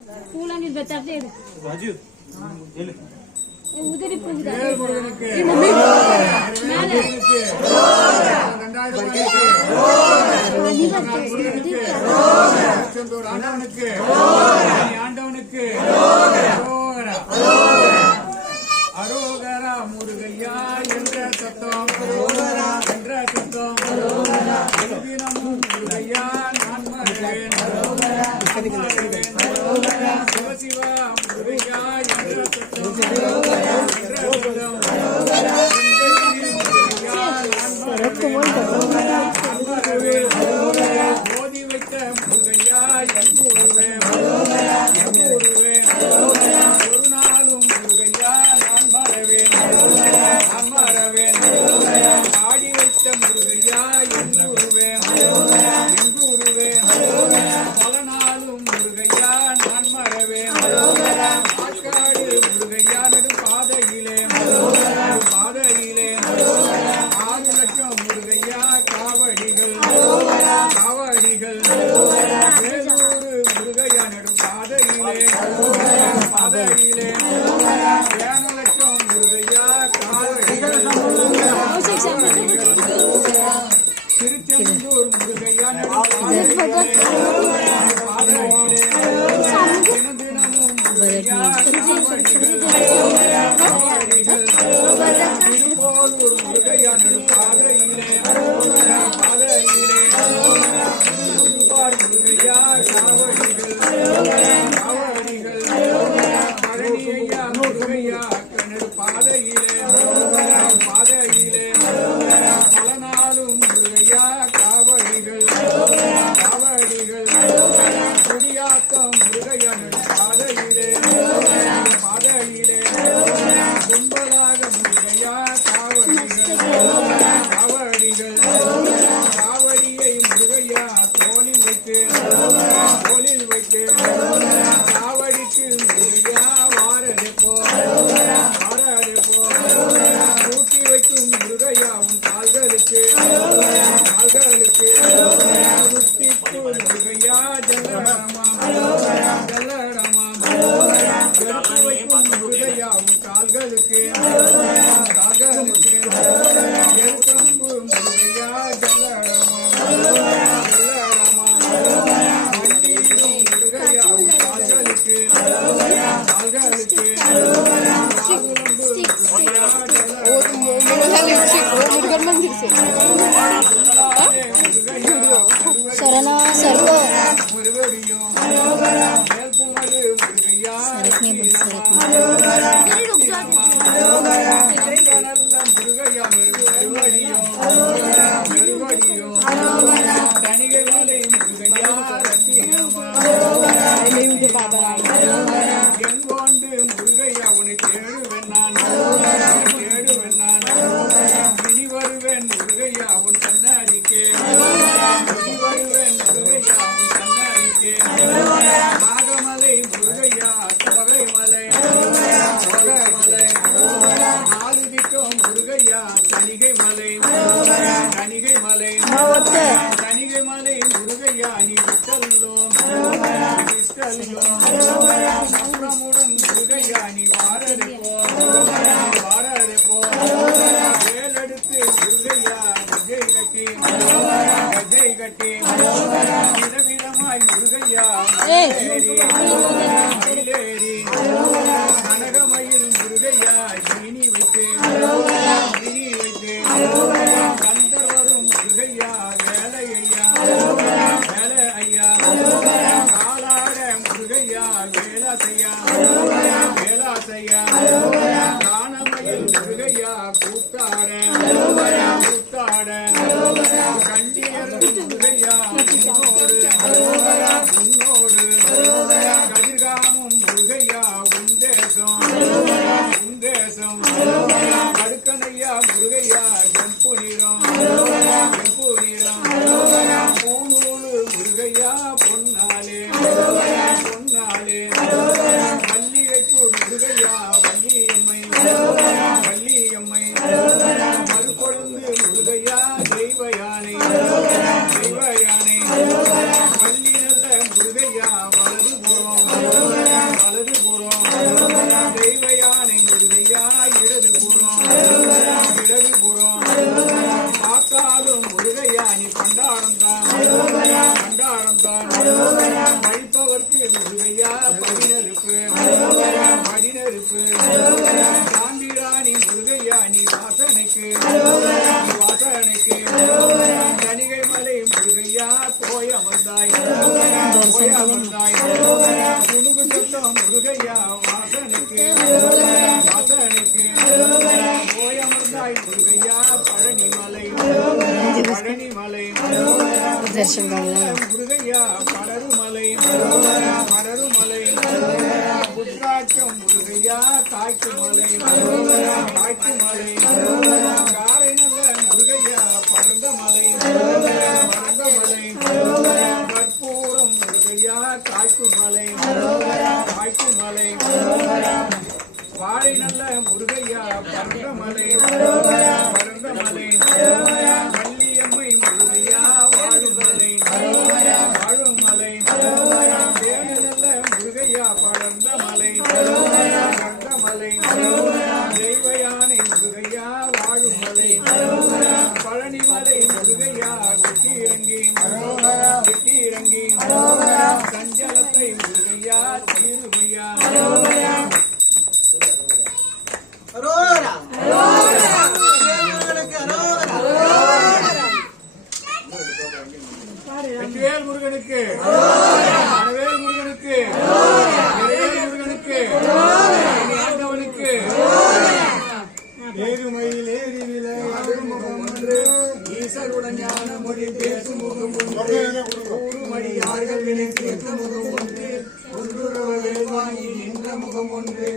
பூலாண்டி பெத்தாட்டே எடு ராஜு எடு உதிரி பூங்குதா முருகனுக்கு மேலே ஆண்டவனுக்கு ஆண்டவனுக்கு அரோகரா முருகையா என்ற சத்தம் என்ற சத்தம் தினமும் முருகையா நான் மறவேன் சிவசிவா முருகையா என்ற சத்தம் மோதி வைத்த முருகையா எங்கூருவே ஒரு நாளும் முருகையா நான் மறவேன் ஆடி வைத்த முருகையா எங்கூருவே பல நாளும் முருகையா நான் மறவேன் ஆற்காடு முருகையா நடு பாதையிலே 6 லட்சம் முருகையா காவடிகள் வேலூர் முருகையா நடு பாதையிலே 7 லட்சம் முருகையா காவடிகள் திருச்செந்தூர் முருகையா நடு பாதையிலே தினமும் முருகையா திருப்போலூர் முருகையா நடு பாதையிலே முருகையா காவடிகள் பழனியா முருகையா நடு பாதையிலே பல நாளும் முருகையா காவடிகள் குடியாத்தம் முருகையா நடு பாதையிலே கும்பலாக முருகையா காவடியை முருகையா தோளில் வைத்து காவடிக்கு முருகையா வாரது போ தூக்கி வைக்கும் முருகையா உன் கால்களுக்கு முத்திப்பு முருகையா ஜல்லடமா எடுத்து வைக்கும் முருகையா உன் கால்களுக்கு எழுத்தம்பு முருகையா ஜல்லடமா முருகையா உன் கால்களுக்கு சரணா சர்வ முருகடியும் சரத்னே புத் சரத்னே முருகையா மெருவடியும் தனிகை மலை முருகையா எங்கோண்டு முருகையா உன்னை தேடுவேன் நான் இனி வருவேன் முருகையா உன் கண்ணாடிக்கே நாகமலை முருகையா தொகைமலை 4 திட்டம் முருகையா தணிகை மலை முருகையா நீ விட்டல்லோம் சக்கரமுடன் முருகையா நீ வாரது போ வேலெடுத்து முருகையா கஜை கட்டி விதவிதமாய் முருகையா மயிலேறி கனகமயில் முருகையா இனி வைத்து கந்தர்வரும் முருகையா வேலை ஐயா காலாட முருகையா வேலாசையா காணமயில் முருகையா கூத்தாட கண்டியர் முருகையா உன்னோடு கதிர்காமும் முருகையா உந்தேசம் கடுக்கனையா முருகையா கெம்பு நிறம் பூநூலு முருகையா பொன்னாலே மல்லிகைப்பூ முருகையா வள்ளியம்மை மறுகொழுந்து முருகையா தெய்வயானை முருகையா படிநெருப்பு படிநெருப்பு சாந்திராணி முருகையா நீ வாசனைக்கு வாசனைக்கு கணிகை மலை முருகையா போய் அமர்ந்தாய் போய் அமர்ந்தாய் குணுகு சட்டம் முருகையா வாசனைக்கு வாசனைக்கு போய் அமர்ந்தாய் முருகையா பழனிமலை பழனிமலை முருகையா படருமலை படருமலை புத்ராட்சம் முருகையா காய்க்குமலை காய்க்குமலை காரை நல்ல முருகையா பரந்தமலை பரந்தமலை கற்பூரம் முருகையா காய்க்குமலை காய்க்குமலை வாழை நல்ல முருகையா பரந்தமலை பரந்தமலை வள்ளியம்மை முருகையா வாழுமலை வாழுமலை தேனி நல்ல முருகையா பரந்தமலை பரந்தமலை தெய்வயானை முருகையா வாழுமலை பழனிமலை முருகையா வெட்டி இறங்கி வெட்டி இறங்கி சஞ்சலத்தை முருகையா தீருமையா வெற்றிவேல் முருகனுக்கு அனவேல் முருகனுக்கு நிறைவேல் முருகனுக்கு ஆண்டவனுக்கு ஏறுமையில் ஏறி விலை முகம் ஒன்று ஈசருடன் ஞான மொழி பேசும் முகம் ஒன்று ஊறுமணி யார்கள் வினைக்கு முகம் ஒன்று ஒன்றுறவ வேல்வாங்கி நின்ற முகம் ஒன்று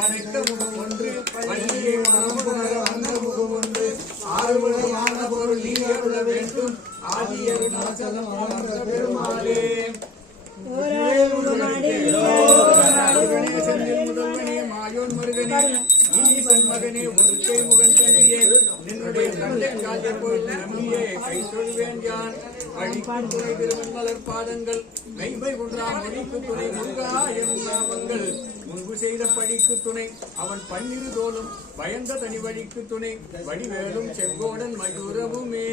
அனைத்த முகம் ஒன்று பள்ளியை மனம் புணர வந்த முகம் ஒன்று ஆறுபடையான பொருள் நீங்க வேண்டும் ஆதியர் நாசனம் ஆனந்த பெருமாளே முதல்வனே மாயோன் முருகனே ஈசன் மகனே ஒருக்கை முகன் தனியே நின்னுடைய தந்தை காலை போய் நம்பியே கை தொழுவேன் யான் வழிக்கு துணை திருவன்மலர் பாதங்கள் மெய்மை ஒன்றாம் மொழிக்கு துணை முருகா எனும் நாமங்கள் முன்பு செய்த பழிக்கு துணை அவன் பன்னிரு தோளும் பயந்த தனி வழிக்கு துணை வடிவேலும் செங்கோடன் மயூரவுமே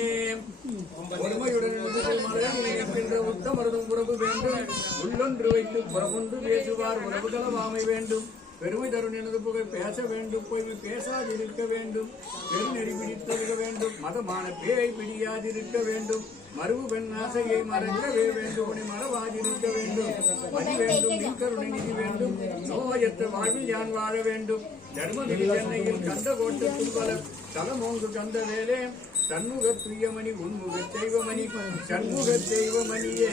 ஒருமையுடன் மலர்கின்ற உத்தமரதும் உறவு வேண்டும் உள்ளொன்று வைத்து புறமொன்று பேசுவார் உறவுகளவாமை வேண்டும் பெருமை தருண் எனது புகழ் பேச வேண்டும் பொய் பேசாதிருக்க வேண்டும் பெருநெறி பிடித்தொழுக வேண்டும் மதமான பேய் பிடியாதிருக்க வேண்டும் மறுவு பெண் ஆசையை மறக்கவே வேண்டும் உன்னை மறவாதிருக்க வேண்டும் மதி வேண்டும் நின்கருணை நிதி வேண்டும் நோயற்ற வாழ்வில் யான் வாழ வேண்டும் தர்மநிதி சென்னையில் கந்த கோட்டத்தில் வளர் தலமோங்கு கந்த வேலே சண்முக பிரியமணி உன்முக தெய்வமணி சண்முக தெய்வமணியே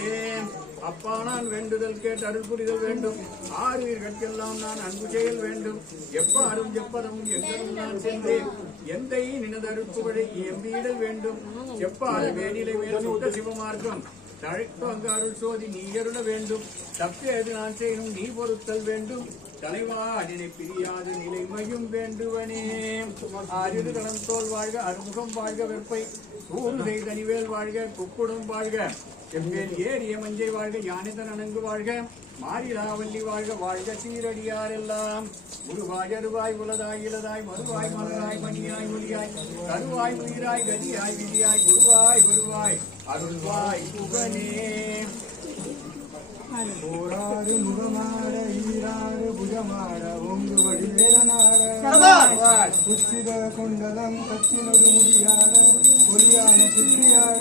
அப்பா நான் வேண்டுதல் கேட்டு அருள் புரிதல் வேண்டும் ஆறுவீர்களுக்கெல்லாம் நான் அன்பு செயல் வேண்டும் எப்பாரும் எப்பதமும் எங்களும் நான் சென்றேன் எந்தை நினது அருட்புகழை எம்பியிடல் வேண்டும் செப்பாறு வேணிலை மேல் சுத்த சிவமார்க்கம் தழைப்பு அங்கு அருள் சோதி நீ அருள வேண்டும் தப்பேது நான் செய்யணும் நீ பொறுத்தல் வேண்டும் தலைவா அடினை பிரியாது நிலைமையும் வேண்டுவனே ஆறு கலம் தோல் வாழ்க அறுமுகம் வாழ்க வெப்பை ஊறு செய்தனிவேல் வாழ்க குக்குடம் வாழ்க எம்மேல் ஏறிய மஞ்சை வாழ்க யானைதன் அணங்கு வாழ்க மாரிலாவல்லி வாழ்க வாழ்க சீரடியாரெல்லாம் உருவாய் அருவாய் உலதாய் இலதாய் மறுவாய் மலராய் மணியாய் மொழியாய் கருவாய் உயிராய் கதியாய் விதியாய் குருவாய் வருவாய் அருள்வாய் புகனே போராறு முகமாட ஈராறு புஜமாட ஒங்கு வடிவேலனாட புச்சித கொண்டலம் கச்சினொரு முடியாட ஒலியான சித்தியாட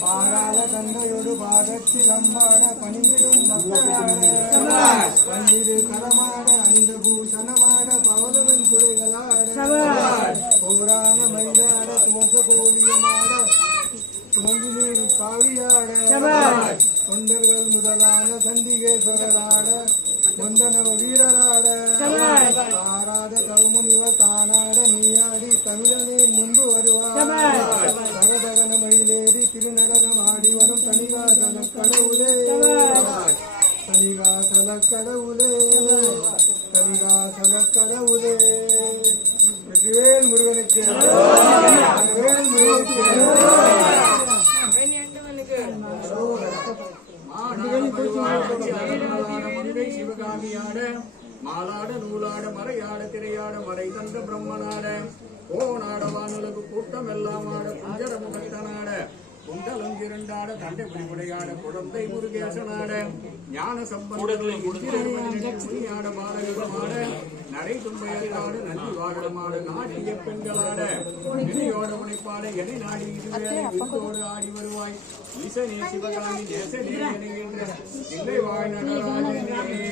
பாராள தந்தையொரு பாதத்தில் அம்பாட பணிந்திடும் மக்களாட பன்னிரு கரமாட அணிந்த பூஷணமாட பவதவன் குடைகளாட போரான மயிலாட தோச கோலியமாட துவங்கினீர் காவியாட தொண்டர்கள் முதலான சண்டிகேஸ்வரராட வந்தனவ வீரராட ஆராத கவுமுனிவர் தானாட நீயாடி தமிழனே முன்பு வருவார் தகதகன மயிலேறி திருநடனம் ஆடி வரும் தனிகாசல கடவுளே தனிகாசல கடவுளே தனிகாசல கடவுளே வெற்றிவேல் முருகனுக்கு வேல் முருகனுக்கு சிவகாமியாட மாலாட நூலாட மறையாட திரையாட மறை தந்த பிரம்மனாட ஓ நாட வானுலகு கூட்டம் எல்லாம் ஆட குஞ்சர முகத்தனாட குண்டலம் இரண்டாட தண்டை புலிமுடையாட குழந்தை முருகேசனாட ஞான சம்பந்தமாட பாலகமாட நடை தும்பையாட நன்றி வாகனமாட நாட்டிய பெண்களாட இணையோட உழைப்பாட எனை நாடி இதுவேடு ஆடி வருவாய் ஈசனே சிவகாமி நேசனே என்ற இல்லை வாழ் நடராஜனே.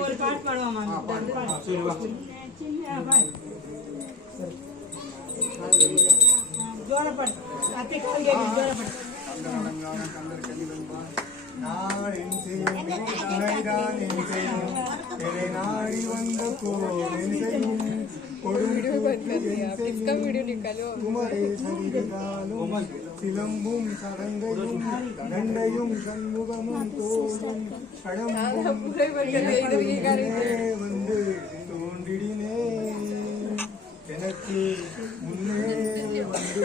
ஒரு பாட்டு பாடுவாமா ஜோரப்படு அத்தை கால் கேட்கு ஜோரப்படு நாடி வந்த குமரேசரிகாலும் சிலம்பும் சடங்கையும் தண்டையும் சண்முகமும் தோலும் கடம்பும் வந்து தோன்றிடினே எனக்கு முன்னே வந்து